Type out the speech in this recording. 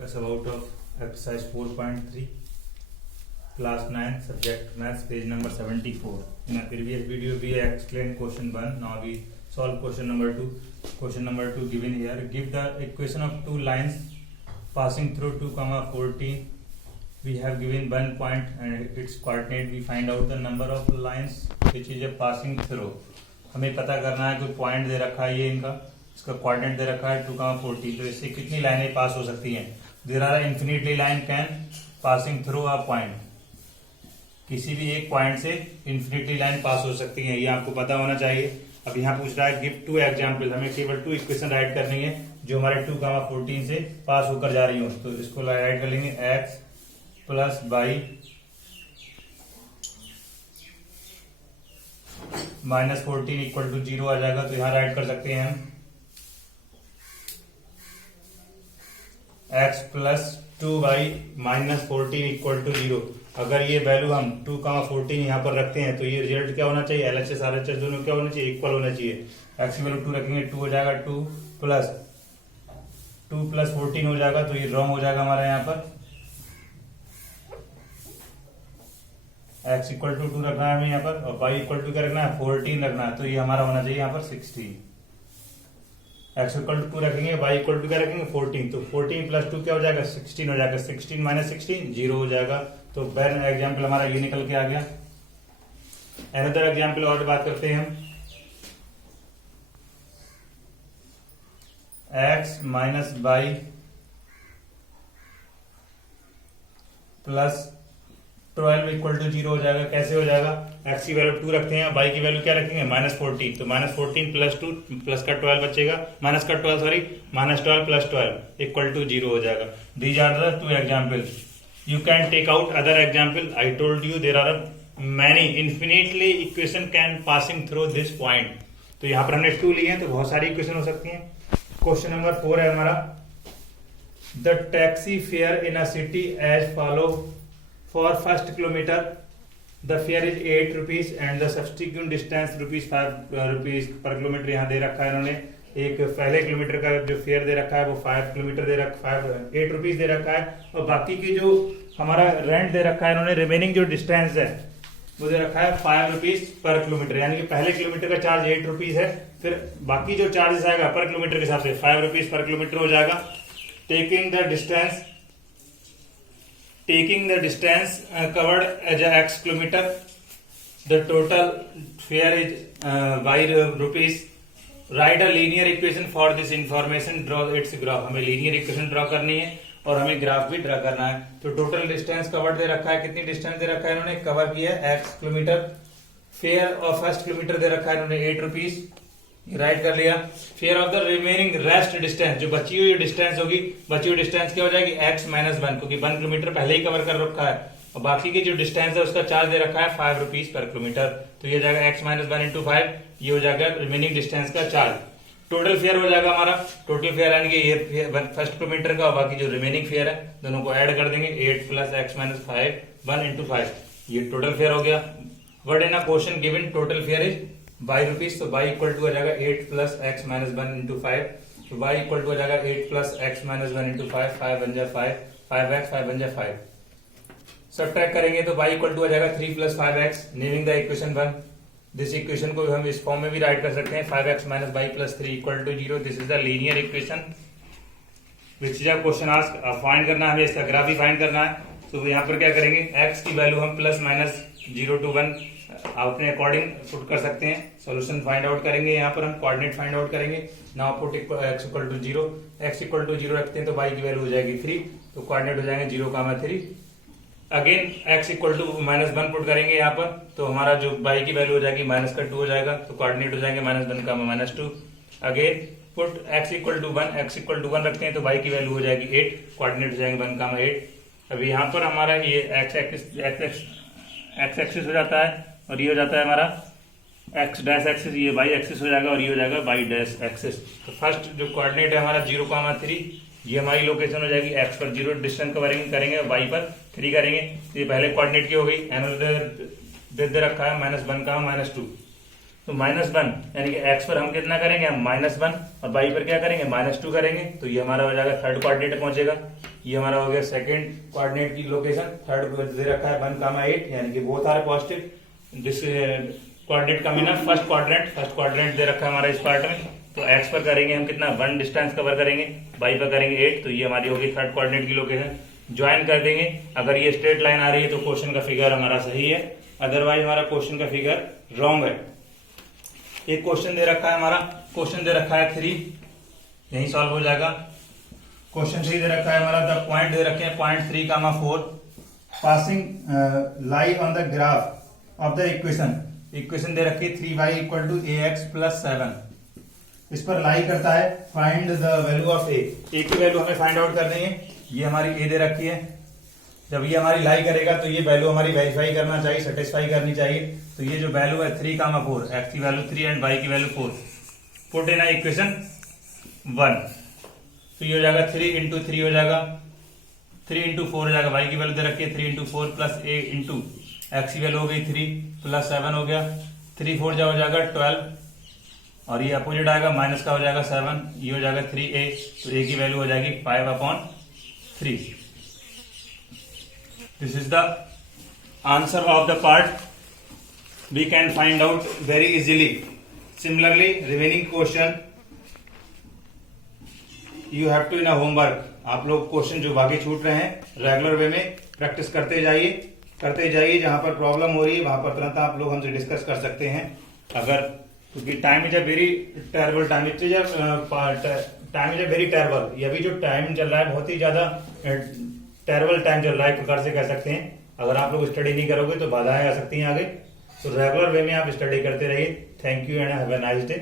discuss about of exercise 4.3 class 9 subject maths page number 74. In a previous video we explained question 1. Now we solve question number 2. Question number 2 given here. Give the equation of two lines passing through 2, 14. We have given 1 point and its coordinate. We find out the number of lines which is a passing through. हमें पता करना है कोई point दे रखा है, ये इनका इसका कोऑर्डिनेट दे रखा है 2, 14. तो इससे कितनी लाइनें पास हो सकती हैं? There are infinitely line can passing through a point. किसी भी एक पॉइंट से इन्फिनिटली लाइन पास हो सकती है, ये आपको पता होना चाहिए. अब यहाँ पूछ रहा है गिव 2 एग्जाम्पल. हमें केवल 2 इक्वेशन राइट करनी है जो हमारे 2, 14 से पास होकर जा रही हो. तो इसको राइट कर लेंगे x plus Y minus 14 equal to 0 आ जाएगा. तो यहाँ राइट कर सकते हैं हम x plus 2y minus 14 equal to 0. अगर ये वैल्यू हम 2, 14 यहाँ पर रखते हैं तो ये रिजल्ट क्या होना चाहिए? LHS RHS दोनों क्या होना चाहिए? इक्वल होना चाहिए. x की वैल्यू 2 रखेंगे, 2 हो जाएगा, 2 प्लस 14 हो जाएगा. तो ये रॉन्ग हो जाएगा हमारा यहाँ पर. x इक्वल टू 2 रखना है हमें यहाँ पर और y इक्वल टू क्या रखना है? 14 रखना है. तो ये हमारा होना चाहिए यहाँ पर 16. x इक्वल टू 2 रखेंगे, y इक्वल टू क्या रखेंगे? 14. तो 14 प्लस 2 क्या हो जाएगा? 16 हो जाएगा. 16 माइनस 16 0 हो जाएगा. तो पहला एग्जाम्पल हमारा ये निकल के आ गया. अनदर एग्जाम्पल और बात करते हैं हम. x minus Y plus 12 equal to 0 हो जाएगा. कैसे हो जाएगा? x की वैल्यू 2 रखते हैं, y की वैल्यू क्या रखेंगे? माइनस 14. तो माइनस 14 प्लस 2 प्लस का 12 बचेगा, माइनस का 12 sorry minus 12 plus 12 equal to 0 हो जाएगा. These are the 2 example. You can take out other example. I told you there are many infinitely equation can passing through this point. तो यहाँ पर हमने 2 लिए हैं तो बहुत सारी इक्वेशन हो सकती हैं. क्वेश्चन नंबर 4 है हमारा. The taxi fare in a city as follow. For first kilometer the fare is 8 rupees and the subsequent distance rupees per kilometer. यहाँ दे रखा है इन्होंने. एक पहले किलोमीटर का जो फेयर दे रखा है वो 5 किलोमीटर दे रखा है, 8 रुपीज दे रखा है. और बाकी की जो हमारा रेंट दे रखा है इन्होंने, रिमेनिंग जो डिस्टेंस है वो दे रखा है 5 रुपीज पर किलोमीटर. यानी कि पहले किलोमीटर का चार्ज 8 रुपीज है, फिर बाकी जो चार्जेस आएगा पर किलोमीटर के हिसाब से 5 रुपीज पर किलोमीटर हो जाएगा. Taking the distance covered as x kilometre, the total fare is y rupees. Write a linear equation for this information, draw its graph. हमें लीनियर इक्वेशन ड्रॉ करनी है और हमें ग्राफ भी ड्रॉ करना है. तो टोटल डिस्टेंस कवर दे रखा है, कितनी डिस्टेंस दे रखा है इन्होंने? कवर किया x kilometre. Fare of first kilometre दे रखा है इन्होंने 8 रुपीज, राइट कर लिया. Fare of the remaining rest distance, जो बची हुई डिस्टेंस होगी, बची हुई डिस्टेंस क्या हो जाएगी? x माइनस 1, क्योंकि 1 किलोमीटर पहले ही कवर कर रखा है और बाकी की जो डिस्टेंस है उसका चार्ज दे रखा है 5 रुपीज पर किलोमीटर. तो ये जाएगा x माइनस 1 इंटू 5, ये हो जाएगा रिमेनिंग डिस्टेंस का चार्ज. टोटल फेयर हो जाएगा हमारा. टोटल फेयर यानी कि ये फर्स्ट किलोमीटर का और बाकी जो रिमेनिंग फेयर है दोनों को ऐड कर देंगे. 8 प्लस x माइनस 5 1 इंटू 5, ये टोटल फेयर हो गया. Word in a question given total fare is y rupees. तो y इक्वल टू हो जाएगा 8 प्लस x माइनस 1 इंटू 5. तो y इक्वल टू हो जाएगा 8 प्लस x माइनस 1 इंटू 5, 5 बन जाए 5, 5x 5 बन जाए 5. सब्ट्रैक्ट करेंगे तो y इक्वल टू हो जाएगा 3 plus 5x. Naming the equation 1. This equation को हम इस फॉर्म में भी राइट कर सकते हैं. 5x minus y plus 3 equal to 0. This is the linear equation which is a question ask. Find करना है हमें, इसका ग्राफ भी फाइंड करना है. तो यहाँ पर क्या करेंगे? x की वैल्यू हम प्लस माइनस 0 to 1 अपने अकॉर्डिंग पुट कर सकते हैं. सॉल्यूशन फाइंड आउट करेंगे. यहाँ पर हम कोऑर्डिनेट फाइंड आउट करेंगे. Now put x equal to 0. x equal to 0 रखते हैं तो y की वैल्यू हो जाएगी 3. तो कोऑर्डिनेट हो जाएंगे 0, 3. Again x equal to minus 1 put करेंगे यहाँ पर, तो हमारा जो y की वैल्यू हो जाएगी माइनस का 2 हो जाएगा. तो कोऑर्डिनेट हो जाएंगे minus 1, minus 2. Again put x equal to 1, x equal to 1 रखते हैं तो y की वैल्यू हो जाएगी 8. कोऑर्डिनेट हो जाएंगे 1, 8. अभी यहाँ पर हमारा ये x एक्सिस हो जाता है और ये हो जाता है हमारा x डैश एक्सिस, ये y एक्सिस हो जाएगा और ये हो जाएगा y डैश एक्सिस. तो फर्स्ट जो कोऑर्डिनेट है हमारा 0, 3, ये हमारी लोकेशन हो जाएगी. x पर 0 डिस्टेंस कवरिंग करेंगे और y पर 3 करेंगे. ये पहले कोऑर्डिनेट की हो गई. एनदर दे रखा है -1, -2. तो -1 यानी कि x पर हम कितना करेंगे, हम -1 और y पर क्या करेंगे, -2 करेंगे। तो ये हमारा हो जाएगा थर्ड कोऑर्डिनेट पहुंचेगा। ये हमारा हो गया सेकंड कोऑर्डिनेट की लोकेशन। थर्ड दे रखा है 1,8 यानी कि both are positive. This coordinate come in first quadrant दे रखा है हमारा इस पार्ट में। तो x पर करेंगे हम कितना 1 डिस्टेंस कवर करेंगे, y पर करेंगे 8। तो ये हमारी होगी थर्ड कोऑर्डिनेट की लोकेशन। ज्वाइन कर देंगे। अगर ये स्ट्रेट लाइन आ रही है तो क्वेश्चन का फिगर हमारा सही है, अदरवाइज हमारा क्वेश्चन का फिगर रॉन्ग है। एक क्वेश्चन दे रखा है हमारा, क्वेश्चन दे रखा है 3, यही सॉल्व हो जाएगा। क्वेश्चन 3 दे रखा है हमारा, द पॉइंट दे रखे हैं 0.3, 4 passing lie on the graph of the equation दे रखी है 3y = ax + 7। इस पर लाई करता है, find the value of a की वैल्यू हमें फाइंड आउट करनी है। ये हमारी a दे रखी है। जब ये हमारी लाई करेगा तो ये वैल्यू हमारी वेरीफाई करना चाहिए, सेटिस्फाई करनी चाहिए। तो ये जो वैल्यू है 3, 4, x की वैल्यू 3 एंड y की वैल्यू 4, पुट इन इक्वेशन 1। तो ये हो जाएगा 3 × 3 हो जाएगा, 3 × 4 हो जाएगा। y की वैल्यू दे रखी है 3 × 4 + a × x की वैल्यू हो गई 3 + 7 हो गया। 3 4 जा हो जाएगा 12 और ये अपोजिट आएगा, माइनस का हो जाएगा 7। ये हो जाएगा 3a। तो a की वैल्यू हो जाएगी 5/3। This is the answer of the part. We can find out very easily. Similarly, remaining question you have to in a homework. आप लोग क्वेश्चन जो बाकी छूट रहे हैं रेगुलर वे में प्रैक्टिस करते जाइए। जहां पर प्रॉब्लम हो रही है वहां पर तुरंत आप लोग हमसे डिस्कस कर सकते हैं। अगर क्योंकि time is a very terrible time is a very terrible, ये अभी जो टाइम चल रहा है बहुत ही ज्यादा टेरेबल टाइम चल रहा है, एक प्रकार से कह सकते हैं। अगर आप लोग स्टडी नहीं करोगे तो बाधाएं आ सकती हैं आगे। तो रेगुलर वे में आप स्टडी करते रहिए। Thank you and have a nice day.